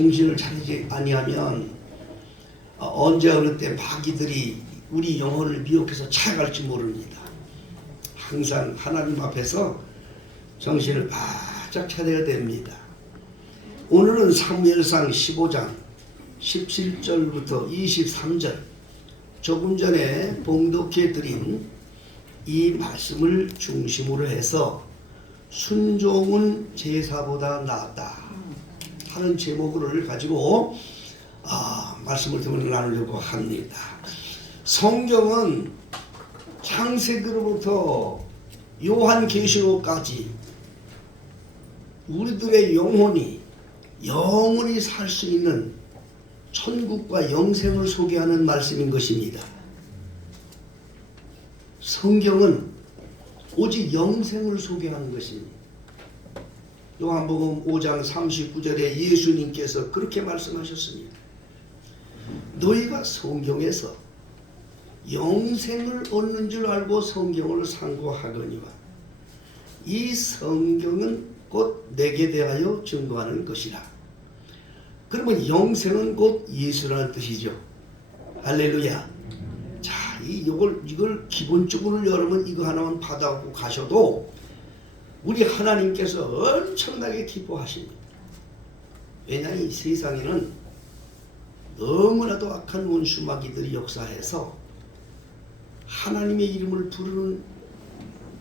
정신을 차리지 아니하면 언제 어느 때 마귀들이 우리 영혼을 미혹해서 찾아갈지 모릅니다. 항상 하나님 앞에서 정신을 바짝 차려야 됩니다. 오늘은 사무엘상 15장 17절부터 23절 조금 전에 봉독해 드린 이 말씀을 중심으로 해서 순종은 제사보다 낫다 하는 제목을 가지고 말씀을 좀 나누려고 합니다. 성경은 창세기로부터 요한계시록까지 우리들의 영혼이 살 수 있는 천국과 영생을 소개하는 말씀인 것입니다. 성경은 오직 영생을 소개하는 것입니다. 요한복음 5장 39절에 예수님께서 그렇게 말씀하셨습니다. 너희가 성경에서 영생을 얻는 줄 알고 성경을 상고하거니와 이 성경은 곧 내게 대하여 증거하는 것이라. 그러면 영생은 곧 예수라는 뜻이죠. 할렐루야. 자, 이걸 기본적으로 여러분 이거 하나만 받아갖고 가셔도 우리 하나님께서 엄청나게 기뻐하십니다. 왜냐하면 이 세상에는 너무나도 악한 원수마귀들이 역사해서 하나님의 이름을 부르는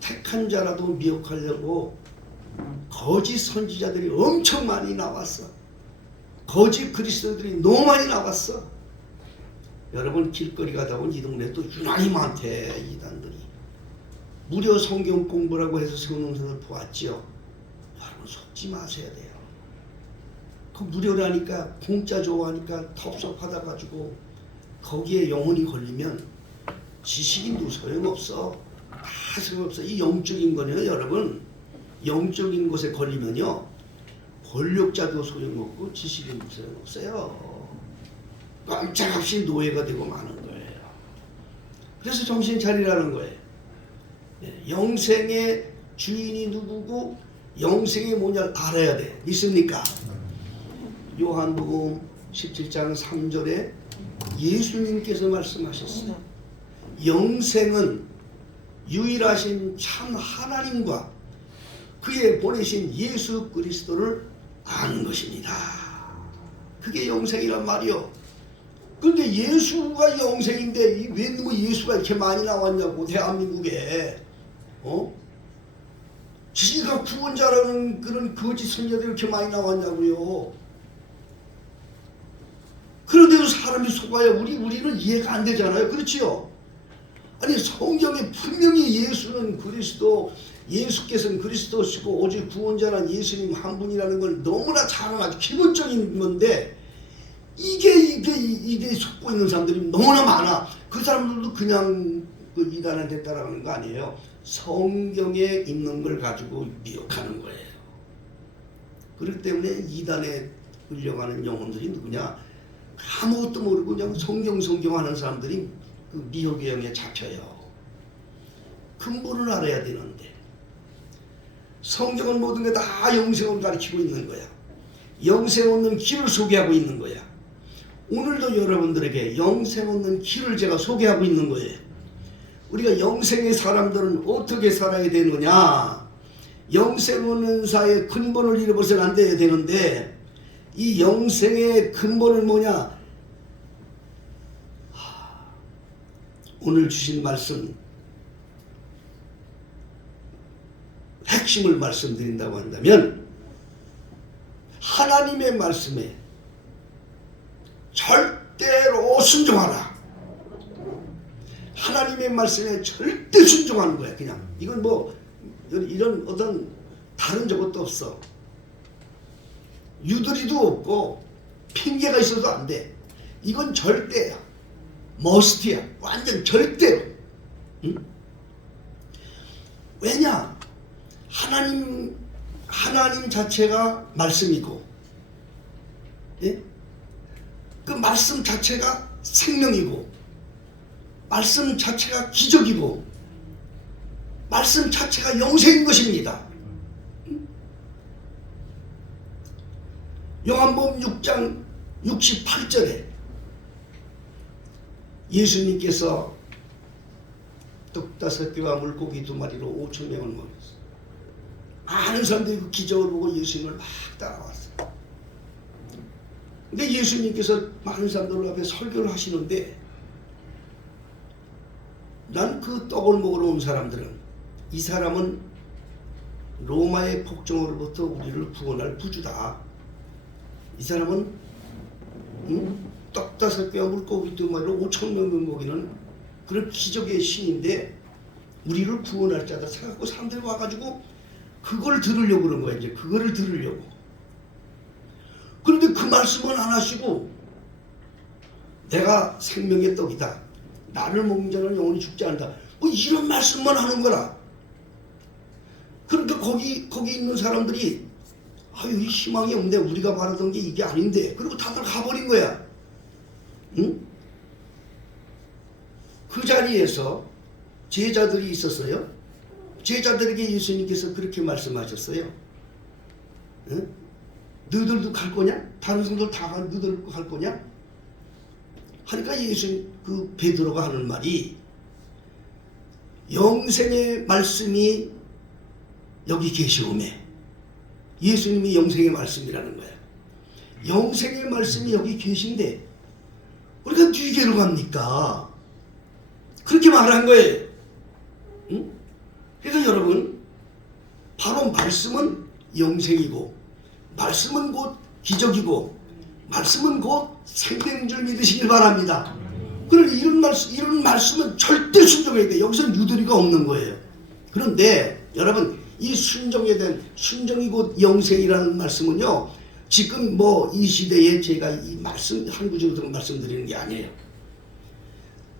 택한 자라도 미혹하려고 거짓 선지자들이 엄청 많이 나왔어. 거짓 그리스도들이 너무 많이 나왔어. 여러분 길거리 가다 보면 이 동네도 유난히 많대. 이단들이 무료 성경 공부라고 해서 세우는 것을 보았지요. 여러분 속지 마셔야 돼요. 그 무료라니까 공짜 좋아하니까 텁섭하다 가지고 거기에 영혼이 걸리면 지식인도 소용없어. 다 소용없어. 이 영적인 거는요 여러분, 영적인 것에 걸리면요 권력자도 소용없고 지식인도 소용없어요. 깜짝없이 노예가 되고 마는 거예요. 그래서 정신 차리라는 거예요. 영생의 주인이 누구고 영생이 뭐냐를 알아야 돼. 믿습니까? 요한복음 17장 3절에 예수님께서 말씀하셨어요. 영생은 유일하신 참 하나님과 그의 보내신 예수 그리스도를 아는 것입니다. 그게 영생이란 말이요. 그런데 예수가 영생인데 왜 뭐 예수가 이렇게 많이 나왔냐고 대한민국에. 지가 구원자라는 그런 거짓 선자들이 이렇게 많이 나왔냐고요. 그런데도 사람이 속아야 우리는 이해가 안 되잖아요. 그렇지요? 아니 성경에 분명히 예수는 그리스도, 예수께서는 그리스도시고 오직 구원자는 예수님 한 분이라는 걸 너무나 잘 아주 기본적인 건데 이게 속고 있는 사람들이 너무나 많아. 그 사람들도 그냥 그 이단한테 따라가는 거 아니에요. 성경에 있는 걸 가지고 미혹하는 거예요. 그렇기 때문에 이단에 끌려가는 영혼들이 누구냐? 아무것도 모르고 그냥 성경 하는 사람들이 그 미혹의 영에 잡혀요. 근본을 알아야 되는데 성경은 모든 게 다 영생을 가르치고 있는 거야. 영생 얻는 길을 소개하고 있는 거야. 오늘도 여러분들에게 영생 얻는 길을 제가 소개하고 있는 거예요. 우리가 영생의 사람들은 어떻게 살아야 되느냐? 영생 얻는 사의 근본을 잃어버려서는 안 돼야 되는데 이 영생의 근본은 뭐냐? 오늘 주신 말씀 핵심을 말씀드린다고 한다면 하나님의 말씀에 절대로 순종하라. 하나님의 말씀에 절대 순종하는 거야. 그냥 이건 뭐 이런 어떤 다른 저것도 없어. 유도리도 없고 핑계가 있어도 안 돼. 이건 절대야. 머스트야. 완전 절대로. 응? 왜냐? 하나님 자체가 말씀이고, 예? 그 말씀 자체가 생명이고, 말씀 자체가 기적이고, 말씀 자체가 영생인 것입니다. 요한복음 6장 68절에 예수님께서 떡 5개와 물고기 2마리로 5,000명을 먹였어요. 많은 사람들이 그 기적을 보고 예수님을 막 따라왔어요. 근데 예수님께서 많은 사람들 앞에 설교를 하시는데, 난 그 떡을 먹으러 온 사람들은, 이 사람은 로마의 폭정으로부터 우리를 구원할 구주다. 이 사람은 떡 5개와 물고기 2마리로 5,000명을 먹이는 그런 기적의 신인데 우리를 구원할 자다 생각하고 사람들이 와가지고 그걸 들으려고 그런 거야. 이제 그거를 들으려고. 그런데 그 말씀은 안 하시고, 내가 생명의 떡이다, 나를 먹는 자는 영원히 죽지 않는다, 뭐 이런 말씀만 하는 거라. 그러니까 거기 있는 사람들이 아유, 희망이 없네, 우리가 바라던 게 이게 아닌데, 그리고 다들 가버린 거야. 응? 그 자리에서 제자들이 있었어요. 제자들에게 예수님께서 그렇게 말씀하셨어요. 응? 너희들도 갈 거냐? 다른 성도들 다 너희들 갈 거냐? 하니까 그 베드로가 하는 말이, 영생의 말씀이 여기 계시오매. 예수님이 영생의 말씀이라는 거야. 영생의 말씀이 여기 계신데 우리가 뒤개로 갑니까? 그렇게 말한 거예요. 응? 그래서 여러분, 바로 말씀은 영생이고, 말씀은 곧 기적이고, 말씀은 곧 생명인 줄 믿으시길 바랍니다. 그런데 이런 말씀은 절대 순종해야 돼. 여기서는 유도리가 없는 거예요. 그런데 여러분, 이 순종에 대한, 순종이 곧 영생이라는 말씀은요, 지금 뭐 이 시대에 제가 이 말씀 한 구절로 말씀드리는 게 아니에요.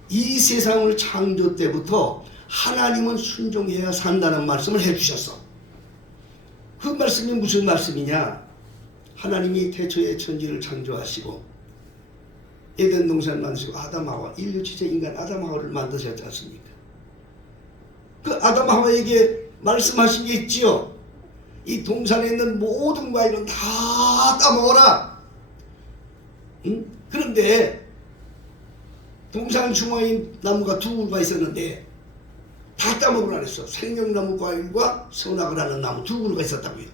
이 세상을 창조 때부터 하나님은 순종해야 산다는 말씀을 해주셨어. 그 말씀이 무슨 말씀이냐? 하나님이 태초에 천지를 창조하시고 에덴 동산을 만드시고 아담하와, 인류 지체 인간 아담하와를 만드셨지 않습니까? 그 아담하와에게 말씀하신 게 있지요. 이 동산에 있는 모든 과일은 다 따먹어라. 응? 그런데 동산 중앙에 나무가 2그루가 있었는데 다 따먹으라 그랬어. 생명나무 과일과 선악을 하는 나무 2그루가 있었다고요.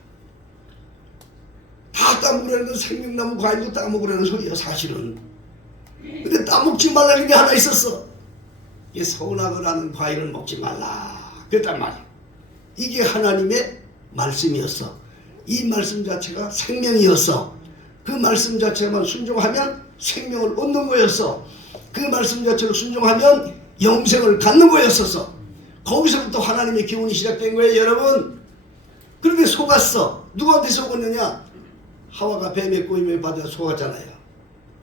다 따먹으라는 건 생명나무 과일도 따먹으라는 소리야 사실은. 근데 따먹지 말라는 게 하나 있었어. 이게 선악을 하는 과일은 먹지 말라 그랬단 말이야. 이게 하나님의 말씀이었어. 이 말씀 자체가 생명이었어. 그 말씀 자체만 순종하면 생명을 얻는 거였어. 그 말씀 자체를 순종하면 영생을 갖는 거였었어. 거기서부터 하나님의 기운이 시작된 거예요, 여러분. 그런데 속았어. 누구한테 속았느냐? 하와가 뱀의 꼬임을 받아 속았잖아요.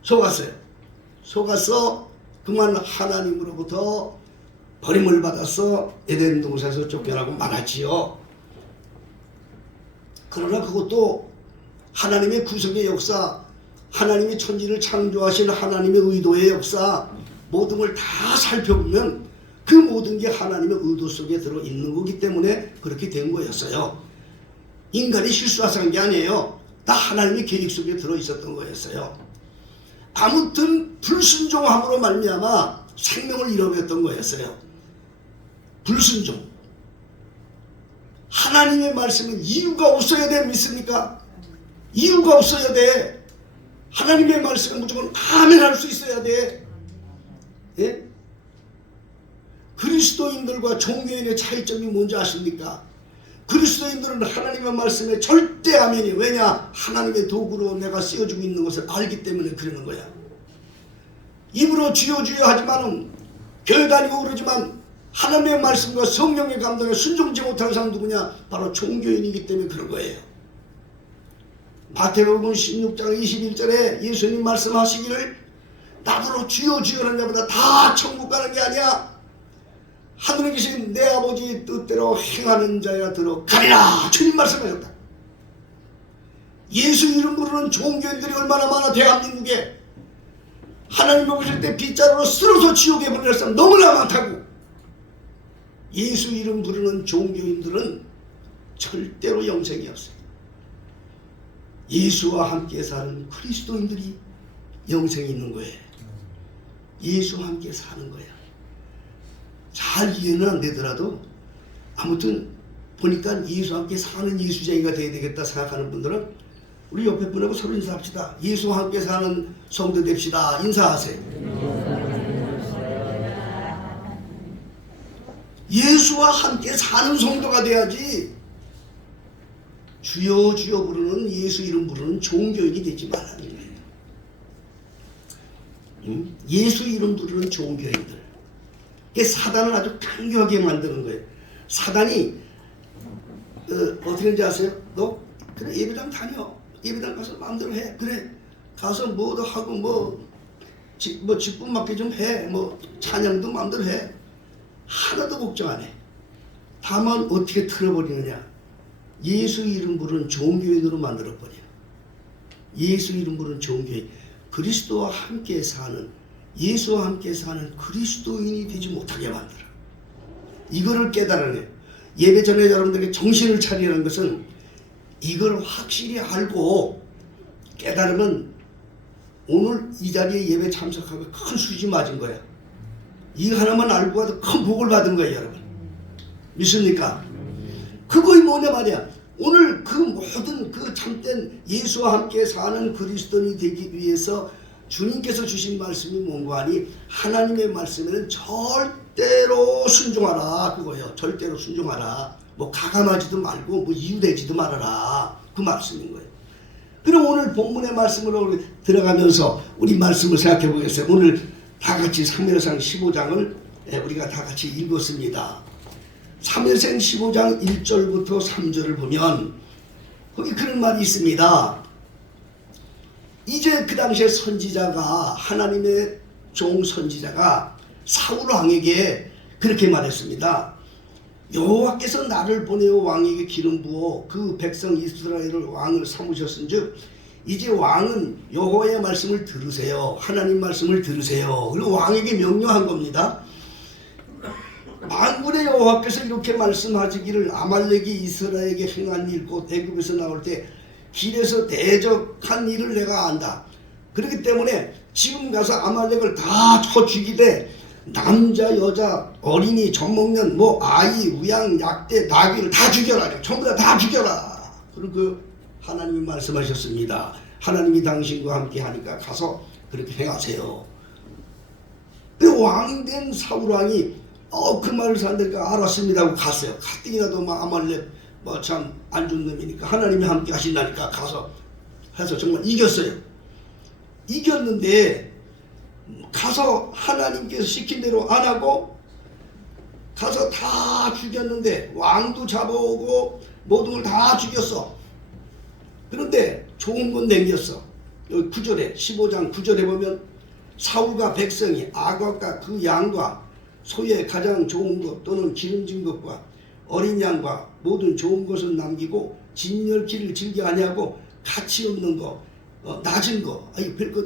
속았어요. 속았어. 그만 하나님으로부터 버림을 받아서 에덴 동산에서 쫓겨나고 말았지요. 그러나 그것도 하나님의 구속의 역사, 하나님이 천지를 창조하신 하나님의 의도의 역사, 모든 걸 다 살펴보면 그 모든 게 하나님의 의도 속에 들어있는 거기 때문에 그렇게 된 거였어요. 인간이 실수해서 한 게 아니에요. 다 하나님의 계획 속에 들어있었던 거였어요. 아무튼 불순종함으로 말미암아 생명을 잃어버렸던 거였어요. 불순종. 하나님의 말씀은 이유가 없어야 돼. 믿습니까? 이유가 없어야 돼. 하나님의 말씀은 무조건 아멘 할 수 있어야 돼. 예? 그리스도인들과 종교인의 차이점이 뭔지 아십니까? 그리스도인들은 하나님의 말씀에 절대 아멘이. 왜냐? 하나님의 도구로 내가 쓰여주고 있는 것을 알기 때문에 그러는 거야. 입으로 주여 주여 하지만은 교회 다니고 그러지만 하나님의 말씀과 성령의 감동에 순종지 못하는 사람 누구냐? 바로 종교인이기 때문에 그런 거예요. 마태복음 16장 21절에 예수님 말씀하시기를 나더러 주여 주여 하는 자보다 다 천국 가는 게 아니야. 하늘에 계신 내 아버지 뜻대로 행하는 자야 들어가리라. 주님 말씀하셨다. 예수 이름 부르는 종교인들이 얼마나 많아. 대한민국에 하나님 보실 때 빗자루로 쓸어서 지옥에 보낼 사람 너무나 많다고. 예수 이름 부르는 종교인들은 절대로 영생이 없어요. 예수와 함께 사는 그리스도인들이 영생이 있는 거예요. 예수와 함께 사는 거야. 잘 이해는 안 되더라도 아무튼 보니까 예수와 함께 사는 예수쟁이가 돼야 되겠다 생각하는 분들은 우리 옆에 분하고 서로 인사합시다. 예수와 함께 사는 성도 됩시다. 인사하세요. 예수와 함께 사는 성도가 돼야지 주여 주여 부르는 예수 이름 부르는 종교인이 되지 말라는 거예요. 예수 이름 부르는 종교인들. 사단은 아주 강력하게 만드는 거예요. 사단이 어떻게 하는지 아세요? 너 그래 예배당 다녀. 예배당 가서 마음대로 해. 그래 가서 뭐도 하고 뭐 직분 맡게 좀 해. 뭐 찬양도 마음대로 해. 하나도 걱정 안 해. 다만 어떻게 틀어버리느냐. 예수 이름 부르는 종교인으로 만들어버려. 예수 이름 부르는 종교인. 그리스도와 함께 사는 예수와 함께 사는 그리스도인이 되지 못하게 만들어. 이거를 깨달아내. 예배 전에 여러분들에게 정신을 차리라는 것은 이걸 확실히 알고 깨달으면 오늘 이 자리에 예배 참석하고 큰 수지 맞은 거야. 이거 하나만 알고 가도 큰 복을 받은 거예요, 여러분. 믿습니까? 그거이 뭐냐 말이야. 오늘 그 모든 그 참된 예수와 함께 사는 그리스도인이 되기 위해서 주님께서 주신 말씀이 뭔가 하니 하나님의 말씀에는 절대로 순종하라 그거예요. 절대로 순종하라. 뭐 가감하지도 말고 뭐 이유되지도 말아라. 그 말씀인 거예요. 그럼 오늘 본문의 말씀으로 들어가면서 우리 말씀을 생각해 보겠어요. 오늘 다 같이 사무엘상 15장을 우리가 다 같이 읽었습니다. 사무엘상 15장 1절부터 3절을 보면 거기 그런 말이 있습니다. 이제 그 당시에 선지자가 하나님의 종 선지자가 사울 왕에게 그렇게 말했습니다. 여호와께서 나를 보내어 왕에게 기름 부어 그 백성 이스라엘을 왕을 삼으셨은즉 이제 왕은 여호와의 말씀을 들으세요. 하나님 말씀을 들으세요. 그리고 왕에게 명령한 겁니다. 만군의 여호와께서 이렇게 말씀하시기를 아말렉이 이스라엘에게 행한 일 곧 애굽에서 나올 때 길에서 대적한 일을 내가 안다. 그렇기 때문에 지금 가서 아말렉을 다 쳐 죽이되 남자 여자 어린이 젖먹는 뭐 아이 우양 약대 나귀를 다 죽여라. 전부 다 죽여라. 그리고 하나님이 말씀하셨습니다. 하나님이 당신과 함께 하니까 가서 그렇게 행하세요. 왕된 사울왕이 그 말을 산다니까 알았습니다 하고 갔어요. 가뜩이나도 막 아말렉 뭐 참 안 좋은 놈이니까 하나님이 함께 하신다니까 가서 해서 정말 이겼어요. 이겼는데 가서 하나님께서 시킨 대로 안 하고 가서 다 죽였는데 왕도 잡아오고 모든 걸 다 죽였어. 그런데 좋은 건 남겼어. 여기 9절에 15장 9절에 보면 사울과 백성이 아각과 그 양과 소의 가장 좋은 것 또는 기름진 것과 어린 양과 모든 좋은 것을 남기고 진열기를 즐겨 아니하고 가치 없는 거 낮은 거 별것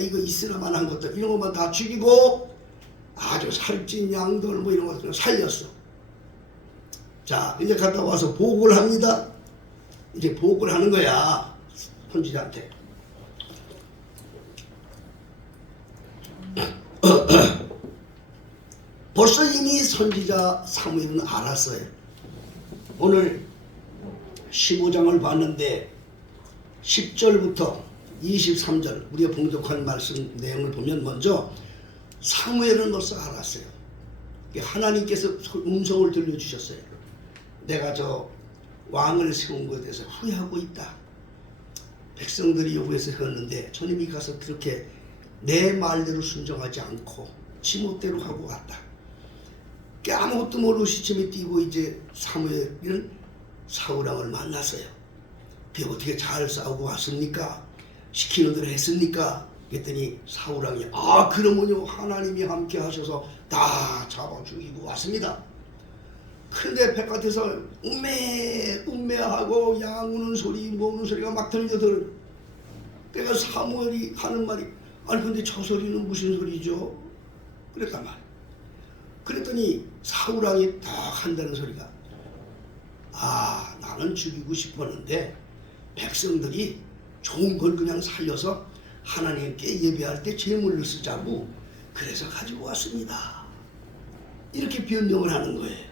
이거 있으나마한 것들 이런 것만 다 죽이고 아주 살찐 양들 뭐 이런 것들 살렸어. 자 이제 갔다 와서 보고를 합니다. 이제 보고를 하는 거야 선지자한테. 벌써 이미 선지자 사무엘은 알았어요. 오늘 15장을 봤는데 10절부터 23절 우리가 봉독한 말씀 내용을 보면 먼저 사무엘은 벌써 알았어요. 하나님께서 음성을 들려주셨어요. 내가 저 왕을 세운 것에 대해서 후회하고 있다. 백성들이 요구해서 했는데 주님이 가서 그렇게 내 말대로 순종하지 않고 지멋대로 하고 갔다. 아무것도 모르고 시침이 뛰고 이제 사무엘은 사울왕을 만났어요. 그게 어떻게 잘 싸우고 왔습니까? 시키는 대로 했습니까? 그랬더니 사울왕이 그러면요 하나님이 함께 하셔서 다 잡아 죽이고 왔습니다. 그런데 바깥에서 음매하고 양 우는 소리 뭐 우는 소리가 막 들려들. 그러니까 사무엘이 하는 말이 아니 근데 저 소리는 무슨 소리죠? 그랬단 말이야. 그랬더니 사울왕이 딱 한다는 소리가 나는 죽이고 싶었는데 백성들이 좋은 걸 그냥 살려서 하나님께 예배할 때 제물을 쓰자고 그래서 가지고 왔습니다. 이렇게 변명을 하는 거예요.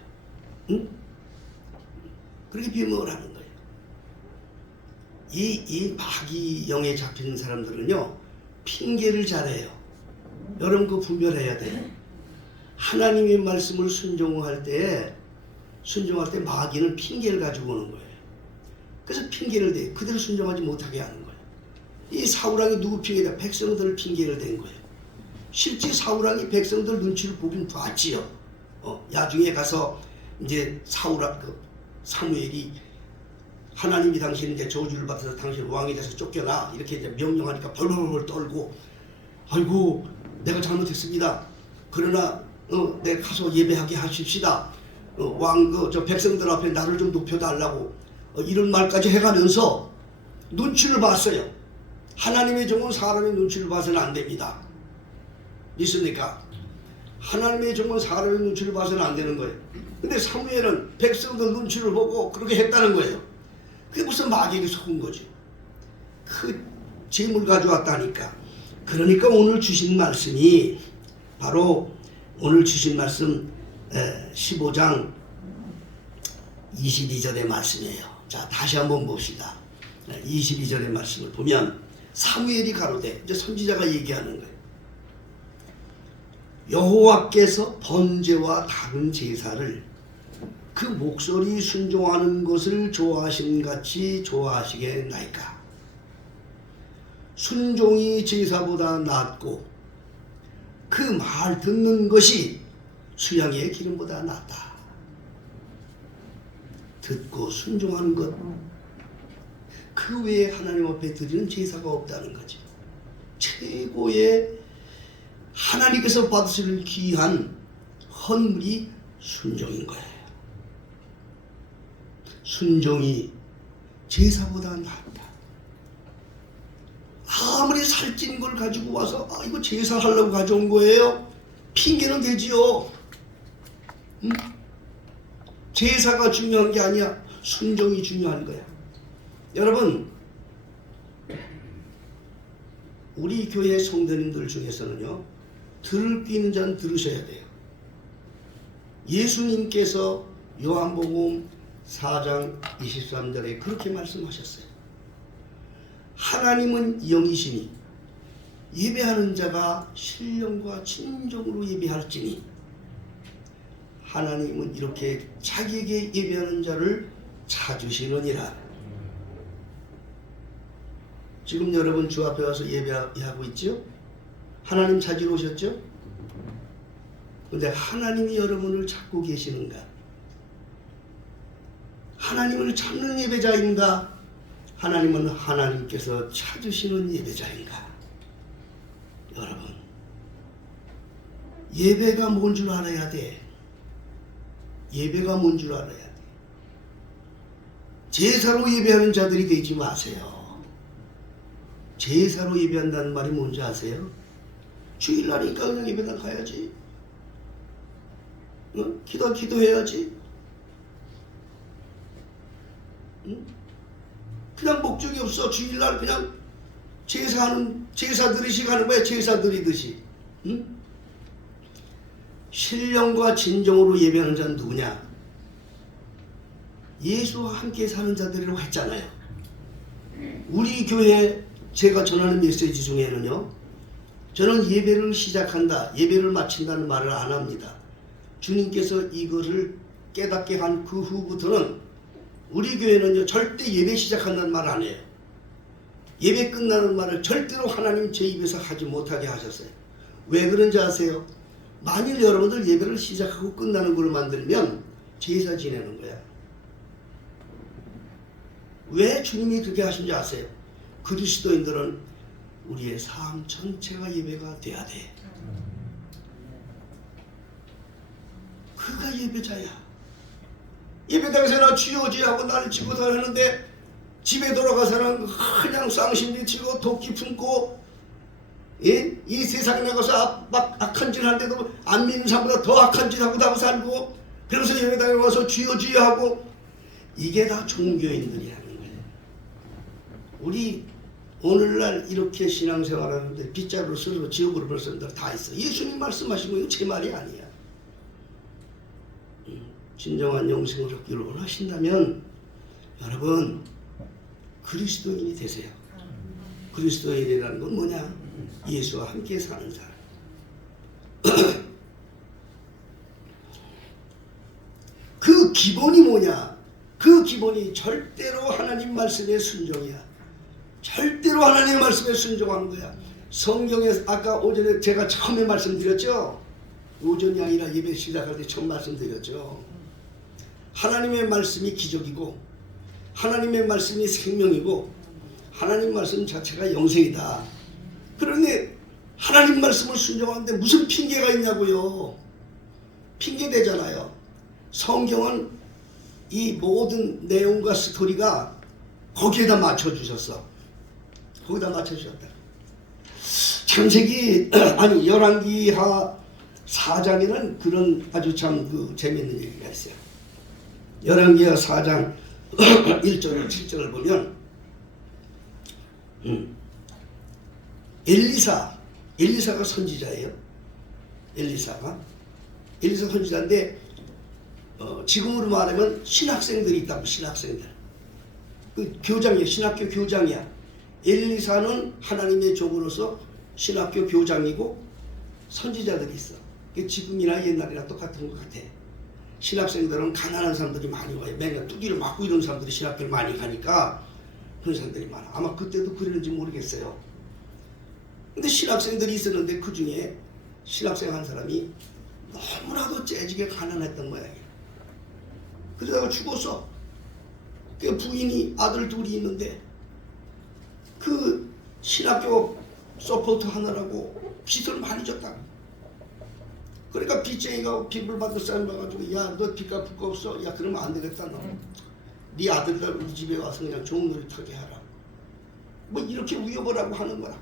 응? 그렇게 변명을 하는 거예요. 이 마귀 영에 잡히는 사람들은요, 핑계를 잘해요. 여러분 그거 분별해야 돼요. 하나님의 말씀을 순종할 때 마귀는 핑계를 가지고 오는 거예요. 그래서 핑계를 대 그대로 순종하지 못하게 하는 거예요. 이 사울왕이 누구 핑계다? 백성들을 핑계를 댄 거예요. 실제 사울왕이 백성들 눈치를 보긴 봤지요. 나중에 가서 이제 사무엘이 하나님이 당신 이제 저주를 받아서 당신 왕이 돼서 쫓겨나 이렇게 이제 명령하니까 벌벌벌 떨고, 아이고 내가 잘못했습니다. 그러나 내가 가서 예배하게 하십시다. 저 백성들 앞에 나를 좀 높여달라고 이런 말까지 해가면서 눈치를 봤어요. 하나님의 종은 사람의 눈치를 봐서는 안 됩니다. 믿습니까? 하나님의 종은 사람의 눈치를 봐서는 안 되는 거예요. 근데 사무엘은 백성들 눈치를 보고 그렇게 했다는 거예요. 그게 무슨 마귀에게 속은 거죠. 그 재물 가져왔다니까. 그러니까 오늘 주신 말씀이 바로 오늘 주신 말씀 15장 22절의 말씀이에요. 자, 다시 한번 봅시다. 22절의 말씀을 보면 사무엘이 가로되, 이제 선지자가 얘기하는 거예요. 여호와께서 번제와 다른 제사를 그 목소리 순종하는 것을 좋아하신 같이 좋아하시겠나이까. 순종이 제사보다 낫고 그 말 듣는 것이 수양의 기름보다 낫다. 듣고 순종하는 것, 그 외에 하나님 앞에 드리는 제사가 없다는 거죠. 최고의 하나님께서 받으실 귀한 헌물이 순종인 거예요. 순종이 제사보다 낫다. 아무리 살찐 걸 가지고 와서 이거 제사하려고 가져온 거예요? 핑계는 되지요. 제사가 중요한 게 아니야. 순종이 중요한 거야. 여러분, 우리 교회 성도님들 중에서는요, 들을 귀 있는 자는 들으셔야 돼요. 예수님께서 요한복음 4장 23절에 그렇게 말씀하셨어요. 하나님은 영이시니 예배하는 자가 신령과 진정으로 예배할지니, 하나님은 이렇게 자기에게 예배하는 자를 찾으시느니라. 지금 여러분 주 앞에 와서 예배하고 있죠? 하나님 찾으러 오셨죠? 근데 하나님이 여러분을 찾고 계시는가? 하나님을 찾는 예배자인가? 하나님은 하나님께서 찾으시는 예배자인가? 여러분, 예배가 뭔 줄 알아야 돼. 예배가 뭔 줄 알아야 돼. 제사로 예배하는 자들이 되지 마세요. 제사로 예배한다는 말이 뭔지 아세요? 주일날이니까 그냥 예배당 가야지. 기도해야지. 그냥 목적이 없어. 주일날 그냥 제사 드리시 가는 거야. 제사 드리듯이. 신령과 진정으로 예배하는 자는 누구냐? 예수와 함께 사는 자들이라고 했잖아요. 우리 교회 제가 전하는 메시지 중에는요, 저는 예배를 시작한다, 예배를 마친다는 말을 안 합니다. 주님께서 이거를 깨닫게 한 그 후부터는 우리 교회는요, 절대 예배 시작한다는 말 안 해요. 예배 끝나는 말을 절대로 하나님 제 입에서 하지 못하게 하셨어요. 왜 그런지 아세요? 만일 여러분들 예배를 시작하고 끝나는 걸 만들면 제사 지내는 거야. 왜 주님이 그렇게 하신지 아세요? 그리스도인들은 우리의 삶 전체가 예배가 돼야 돼. 그가 예배자야. 예배당에서 나 주여지하고 나를 치고 다니는데 집에 돌아가서는 그냥 쌍심리 치고 도끼 품고, 이 세상에 나가서 악한 짓 하는데도 안 믿는 사람보다 더 악한 짓 하고 살고, 그래서 예배당에 와서 주여하고, 이게 다 종교인들이 하는 거예요. 우리 오늘날 이렇게 신앙생활하는데 빗자루로 스스로 지옥으로 벌 사람들 다 있어. 예수님 말씀하신 거 이거 제 말이 아니야. 진정한 영생을 얻기를 원하신다면 여러분 그리스도인이 되세요. 그리스도인이라는 건 뭐냐? 예수와 함께 사는 사람. 그 기본이 뭐냐? 그 기본이 절대로 하나님 말씀에 순종이야. 절대로 하나님의 말씀에 순종하는 거야. 성경에 아까 오전에 제가 처음에 말씀드렸죠. 오전이 아니라 예배 시작할 때 처음 말씀드렸죠. 하나님의 말씀이 기적이고 하나님의 말씀이 생명이고 하나님 말씀 자체가 영생이다. 그런데 하나님 말씀을 순종하는데 무슨 핑계가 있냐고요. 핑계대잖아요. 성경은 이 모든 내용과 스토리가 거기에다 맞춰주셨어. 거기다 맞춰주셨다. 창세기 아니 열왕기하 4장에는 그런 아주 참 그 재미있는 얘기가 있어요. 열왕기하 4장 1절을 7절을 보면 엘리사가 선지자예요. 엘리사 선지자인데 지금으로 말하면 신학생들이 있다고. 신학생들 그 교장이야. 신학교 교장이야. 엘리사는 하나님의 종으로서 신학교 교장이고 선지자들이 있어. 지금이나 옛날이나 똑같은 것 같아. 신학생들은 가난한 사람들이 많이 와요. 맨날 뚜기를 맞고 이런 사람들이 신학교를 많이 가니까 그런 사람들이 많아. 아마 그때도 그랬는지 모르겠어요. 근데 신학생들이 있었는데 그 중에 신학생 한 사람이 너무나도 째지게 가난했던 모양이에요. 그러다가 죽었어. 그 부인이 아들 둘이 있는데 그 신학교 서포트 하느라고 빚을 많이 졌다. 그러니까 빚쟁이가 빚을 받을 사람 봐가지고 야 너 빚 갚을 거 없어? 야 그러면 안 되겠다. 너 네 아들들 우리 집에 와서 그냥 좋은 놀이 타게 하라. 뭐 이렇게 위협을 하고 하는 거라.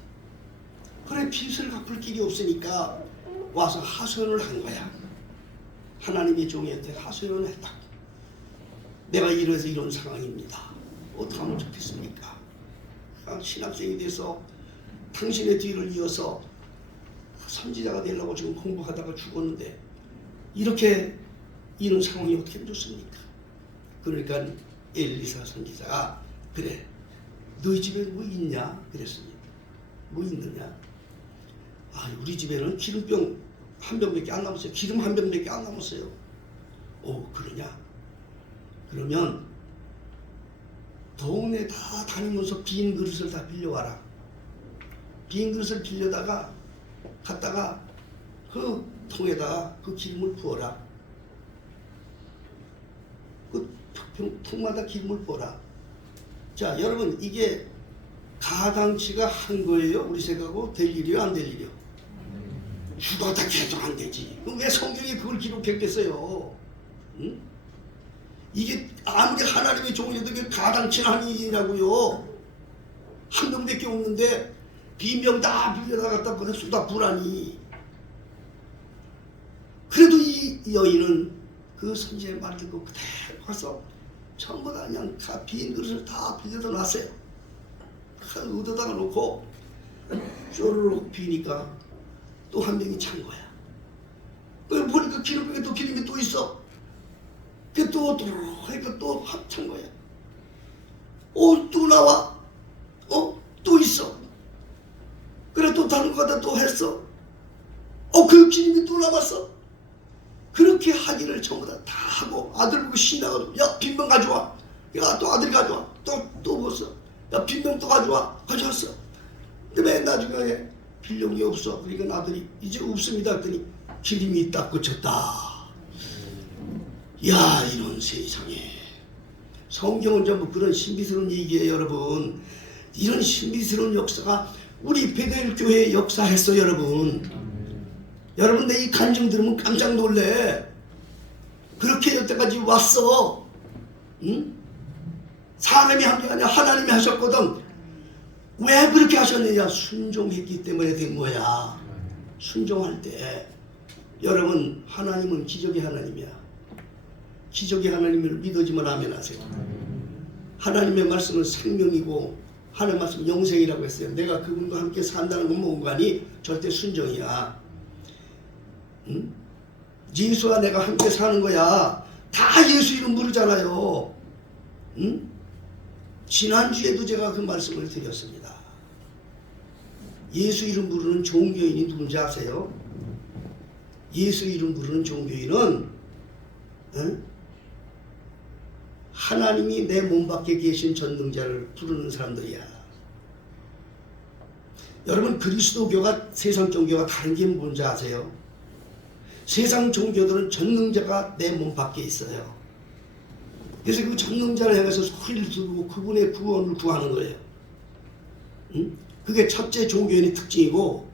그래 빚을 갚을 길이 없으니까 와서 하소연을 한 거야. 하나님의 종이한테 하소연을 했다. 내가 이래서 이런 상황입니다. 어떻게 하면 좋겠습니까? 신학생이 돼서 당신의 뒤를 이어서 선지자가 되려고 지금 공부하다가 죽었는데 이렇게 이런 상황이 어떻게 하면 좋습니까? 그러니까 엘리사 선지자가 그래 너희 집에 뭐 있냐? 그랬습니다. 뭐 있느냐? 아 우리 집에는 기름병 한 병밖에 안 남았어요. 기름 한 병밖에 안 남았어요. 오 그러냐? 그러면 동네 다 다니면서 빈 그릇을 다 빌려와라. 빈 그릇을 빌려다가 갖다가 그 통에다가 그 기름을 부어라. 그 통마다 기름을 부어라. 자 여러분 이게 가당치가 한 거예요? 우리 생각하고 될 일이요? 안 될 일이요? 죽어다 계속 안 되지. 그럼 왜 성경에 그걸 기록했겠어요? 응? 이게 아무리 하나님의 종이라도 그게 가당치 않은 일이라고요. 한 명밖에 없는데 빈병 다 빌려다 갖다 그냥 쏟아 부라니. 그래도 이 여인은 그 선지의 말을 듣고 그대로 가서 전부 다 그냥 빈 그릇을 다 빌려다 놨어요. 의도다가 놓고 쪼르륵 비니까 또 한 명이 찬 거야. 보니까 기름병에 또 기름이 또 있어. 그 또 그러니까 또 합찬 거야. 또 나와. 또 있어. 그래 또 다른 거 갖다 또 했어. 그 기름이 또 남았어. 그렇게 하기를 전부 다 하고 아들 보고 신나가지고 야 빈병 가져와. 야 또 아들이 가져와. 또 벌써 야 빈병 또 가져왔어. 근데 맨 나중에 빈병이 없어. 그러니까 아들이 이제 없습니다 했더니 기름이 딱 그쳤다. 야 이런 세상에 성경은 전부 그런 신비스러운 얘기예요. 여러분 이런 신비스러운 역사가 우리 베델 교회에 역사했어. 여러분 내 이 간증 들으면 깜짝 놀래. 그렇게 여태까지 왔어. 응? 사람이 한 게 아니라 하나님이 하셨거든. 왜 그렇게 하셨느냐? 순종했기 때문에 된 거야. 순종할 때 여러분 하나님은 기적의 하나님이야. 기적의 하나님을 믿어지면 아멘 하세요. 하나님의 말씀은 생명이고 하는 말씀 영생이라고 했어요. 내가 그분과 함께 산다는 건 뭔가 하니 절대 순종이야. 응? 예수와 내가 함께 사는 거야. 다 예수 이름 부르잖아요. 응? 지난주에도 제가 그 말씀을 드렸습니다. 예수 이름 부르는 종교인이 누군지 아세요? 예수 이름 부르는 종교인은 응? 하나님이 내 몸 밖에 계신 전능자를 부르는 사람들이야. 여러분, 그리스도교가 세상 종교와 다른 게 뭔지 아세요? 세상 종교들은 전능자가 내 몸 밖에 있어요. 그래서 그 전능자를 향해서 소리를 지르고 그분의 구원을 구하는 거예요. 응? 그게 첫째 종교인의 특징이고,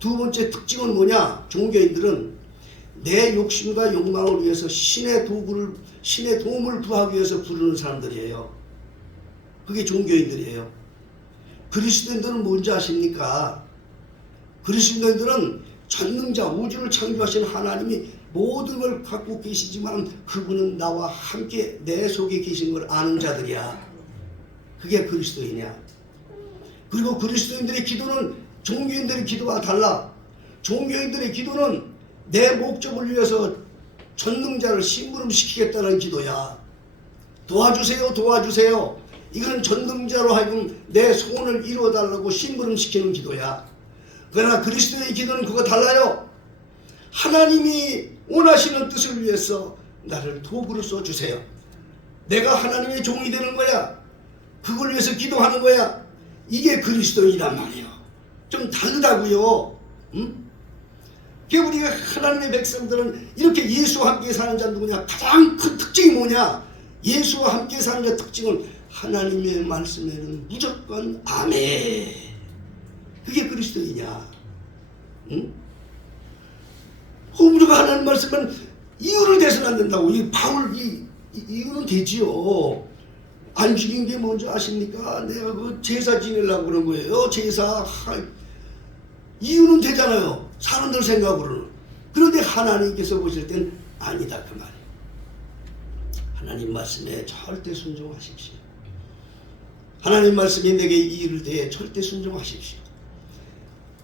두 번째 특징은 뭐냐? 종교인들은 내 욕심과 욕망을 위해서 신의 도움을 구하기 위해서 부르는 사람들이에요. 그게 종교인들이에요. 그리스도인들은 뭔지 아십니까? 그리스도인들은 전능자, 우주를 창조하신 하나님이 모든 걸 갖고 계시지만 그분은 나와 함께 내 속에 계신 걸 아는 자들이야. 그게 그리스도인이야. 그리고 그리스도인들의 기도는 종교인들의 기도와 달라. 종교인들의 기도는 내 목적을 위해서 전능자를 심부름시키겠다는 기도야. 도와주세요, 도와주세요. 이건 전능자로 하여금 내 소원을 이루어달라고 심부름시키는 기도야. 그러나 그리스도의 기도는 그거 달라요. 하나님이 원하시는 뜻을 위해서 나를 도구로 써주세요. 내가 하나님의 종이 되는 거야. 그걸 위해서 기도하는 거야. 이게 그리스도인이란 말이에요. 좀 다르다고요. 응? 우리가 하나님의 백성들은 이렇게 예수와 함께 사는 자 누구냐? 가장 큰 특징이 뭐냐? 예수와 함께 사는 자 특징은 하나님의 말씀에는 무조건 아멘. 그게 그리스도이냐? 응? 우리가 하나님 말씀은 이유를 대서는 안 된다고. 이 바울 이유는 되지요. 안 죽인 게 뭔지 아십니까? 내가 그 제사 지내려고 그런 거예요. 제사. 이유는 되잖아요. 사람들 생각으로는. 그런데 하나님께서 보실 땐 아니다 그 말이에요. 하나님 말씀에 절대 순종하십시오. 하나님 말씀이 내게 이 일을 대해 절대 순종하십시오.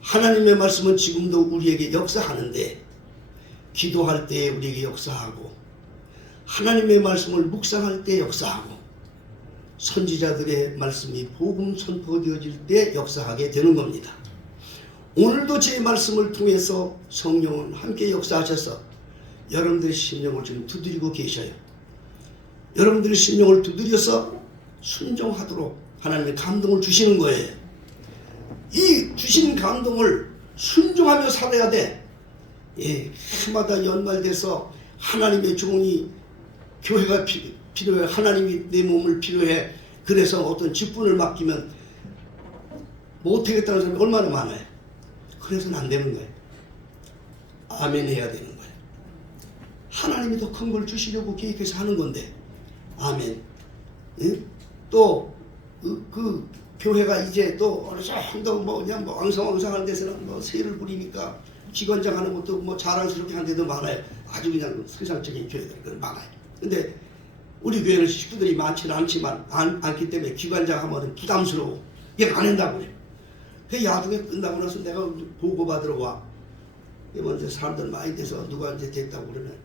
하나님의 말씀은 지금도 우리에게 역사하는데 기도할 때 우리에게 역사하고 하나님의 말씀을 묵상할 때 역사하고 선지자들의 말씀이 복음 선포되어질 때 역사하게 되는 겁니다. 오늘도 제 말씀을 통해서 성령은 함께 역사하셔서 여러분들의 심령을 지금 두드리고 계셔요. 여러분들의 심령을 두드려서 순종하도록 하나님의 감동을 주시는 거예요. 이 주신 감동을 순종하며 살아야 돼. 예, 해마다 연말돼서 하나님의 종이 교회가 필요해. 하나님이 내 몸을 필요해. 그래서 어떤 직분을 맡기면 못하겠다는 사람이 얼마나 많아요. 그래서는 안 되는 거예요. 아멘 해야 되는 거예요. 하나님이 더 큰 걸 주시려고 계획해서 하는 건데 아멘. 예? 또 그 교회가 이제 또 어느 정도 뭐 그냥 뭐 엉성엉성한 데서는 뭐 세를 부리니까 기관장 하는 것도 뭐 자랑스럽게 하는 데도 많아요. 아주 그냥 세상적인 교회들은 많아요. 근데 우리 교회는 식구들이 많지는 않기 때문에 기관장 하면 부담스러워. 이게 안 한다고 해요. 그 야중에 끝나고 나서 내가 보고받으러 와. 먼저 사람들 많이 돼서 누가 이제 됐다고 그러면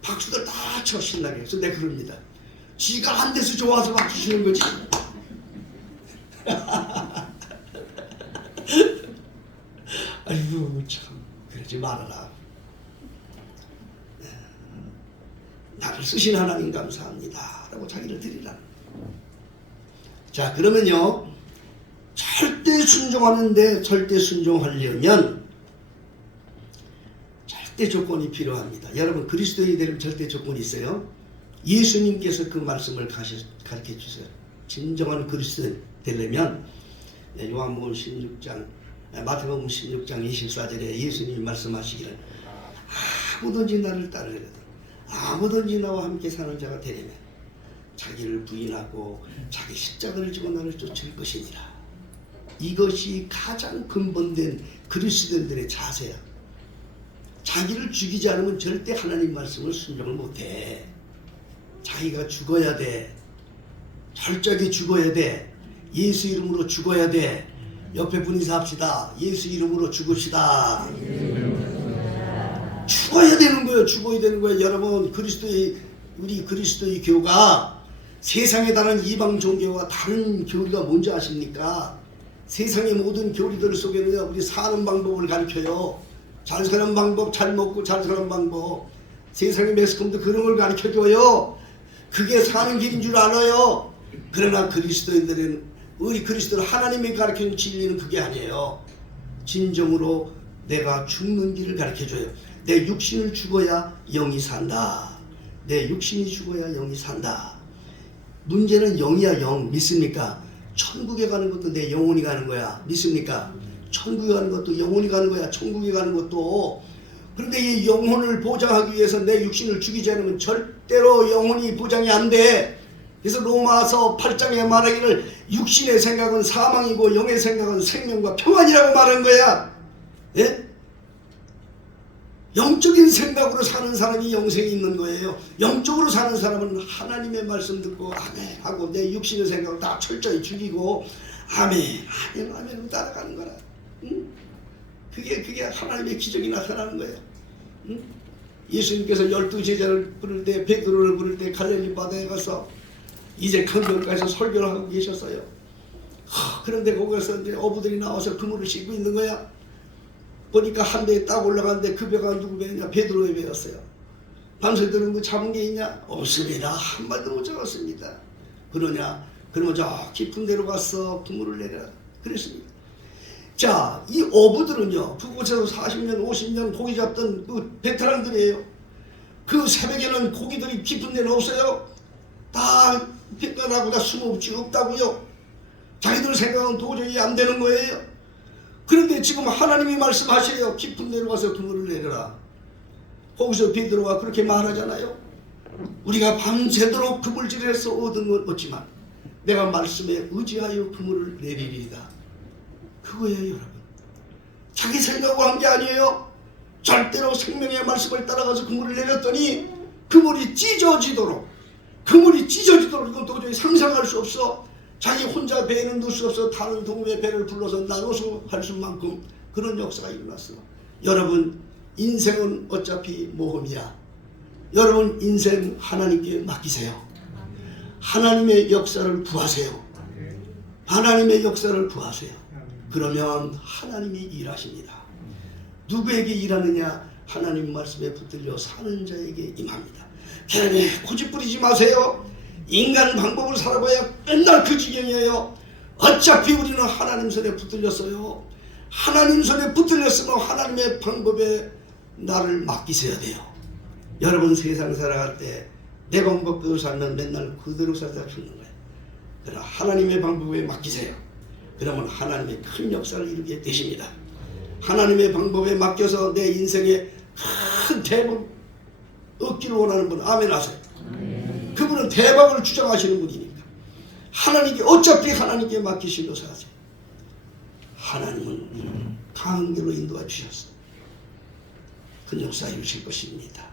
박수들 다 쳐 신나게. 그래서 내가 그럽니다. 지가 안 돼서 좋아서 박수 치는 거지. 아이고 참 그러지 말아라. 나를 쓰신 하나님 감사합니다 라고 자기를 드리라. 자, 그러면요 절대 순종하는데 절대 순종하려면 절대 조건이 필요합니다. 여러분 그리스도인이 되려면 절대 조건이 있어요. 예수님께서 그 말씀을 가르쳐 주세요. 진정한 그리스도인 되려면 요한복음 16장 마태복음 16장 24절에 예수님이 말씀하시기를 아무든지 나를 따르거든 아무든지 나와 함께 사는 자가 되려면 자기를 부인하고 자기 십자가를 지고 나를 쫓을 것이니라. 이것이 가장 근본된 그리스도인들의 자세야. 자기를 죽이지 않으면 절대 하나님 말씀을 순종을 못해. 자기가 죽어야 돼. 철저하게 죽어야 돼. 예수 이름으로 죽어야 돼. 옆에 분이서 합시다. 예수 이름으로 죽읍시다. 죽어야 되는 거예요. 죽어야 되는 거예요. 여러분, 우리 그리스도의 교가 세상에 다른 이방 종교와 다른 교리가 뭔지 아십니까? 세상의 모든 교리들 속에는 우리 사는 방법을 가르쳐요. 잘 사는 방법, 잘 먹고 잘 사는 방법. 세상의 매스컴도 그런 걸 가르쳐줘요. 그게 사는 길인 줄 알아요. 그러나 그리스도인들은, 우리 그리스도는 하나님이 가르치는 진리는 그게 아니에요. 진정으로 내가 죽는 길을 가르쳐줘요. 내 육신을 죽어야 영이 산다. 내 육신이 죽어야 영이 산다. 문제는 영이야. 영 믿습니까? 천국에 가는 것도 내 영혼이 가는 거야. 믿습니까? 천국에 가는 것도 영혼이 가는 거야. 천국에 가는 것도. 그런데 이 영혼을 보장하기 위해서 내 육신을 죽이지 않으면 절대로 영혼이 보장이 안 돼. 그래서 로마서 8장에 말하기를 육신의 생각은 사망이고 영의 생각은 생명과 평안이라고 말한 거야. 예? 영적인 생각으로 사는 사람이 영생이 있는 거예요. 영적으로 사는 사람은 하나님의 말씀 듣고 아멘 하고 내 육신의 생각을 다 철저히 죽이고 아멘 아멘 아멘 따라가는 거라. 응? 그게 하나님의 기적이 나타나는 거예요. 응? 예수님께서 12제자를 부를 때, 베드로를 부를 때 갈릴리 바다에 가서 이제 강변가에서 설교를 하고 계셨어요. 그런데 거기서 이제 어부들이 나와서 그물을 씻고 있는 거야. 보니까 한 배에 딱 올라갔는데 그 배가 누구 배냐? 베드로의 배였어요. 밤새도록 뭐 잡은 게 있냐? 없습니다. 한 마리도 못 잡았습니다. 그러냐? 그러면 저 깊은 데로 가서 그물을 내라. 그랬습니다. 자, 이 어부들은요, 그곳에서 40년, 50년 고기 잡던 그 베테랑들이에요. 그 새벽에는 고기들이 깊은 데는 없어요. 다 빛나라고 다 숨없지 없다고요. 자기들 생각은 도저히 안 되는 거예요. 그런데 지금 하나님이 말씀하셔요. 깊은 데로 가서 그물을 내려라. 거기서 베드로가 그렇게 말하잖아요. 우리가 밤새도록 그물질에서 얻은 건 없지만 내가 말씀에 의지하여 그물을 내리리이다. 그거예요, 여러분. 자기 생각으로 한 게 아니에요. 절대로 생명의 말씀을 따라가서 그물을 내렸더니 그물이 찢어지도록 이건 도저히 상상할 수 없어. 자기 혼자 배에는 넣을 수 없어. 다른 동물의 배를 불러서 나눠서 할 수만큼 그런 역사가 일어났어. 여러분, 인생은 어차피 모험이야. 여러분, 인생 하나님께 맡기세요. 하나님의 역사를 구하세요. 하나님의 역사를 구하세요. 그러면 하나님이 일하십니다. 누구에게 일하느냐? 하나님 말씀에 붙들려 사는 자에게 임합니다. 그러니 고집 부리지 마세요. 인간 방법을 살아봐야 맨날 그 지경이에요. 어차피 우리는 하나님 손에 붙들렸어요. 하나님 손에 붙들렸으면 하나님의 방법에 나를 맡기셔야 돼요. 여러분, 세상 살아갈 때 내 방법대로 살면 맨날 그대로 살다 죽는 거예요. 그러나 하나님의 방법에 맡기세요. 그러면 하나님의 큰 역사를 이루게 되십니다. 하나님의 방법에 맡겨서 내 인생에 큰 대박 얻기를 원하는 분, 아멘 하세요. 그분은 대박을 주장하시는 분이니까 어차피 하나님께 맡기시려 사세요. 하나님은 강한 길로 인도해 주셨어요. 큰 역사 이루실 것입니다.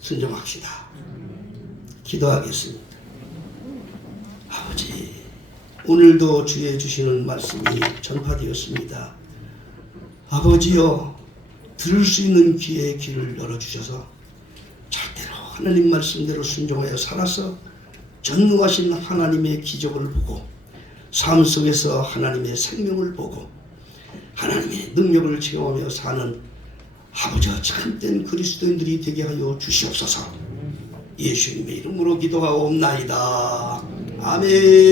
순종합시다. 기도하겠습니다. 아버지, 오늘도 주의 주시는 말씀이 전파되었습니다. 아버지여, 들을 수 있는 귀의 귀를 열어주셔서 절대로 하나님 말씀대로 순종하여 살아서 전능하신 하나님의 기적을 보고 삶 속에서 하나님의 생명을 보고 하나님의 능력을 체험하며 사는 아버지와 참된 그리스도인들이 되게 하여 주시옵소서. 예수님의 이름으로 기도하옵나이다. 아멘.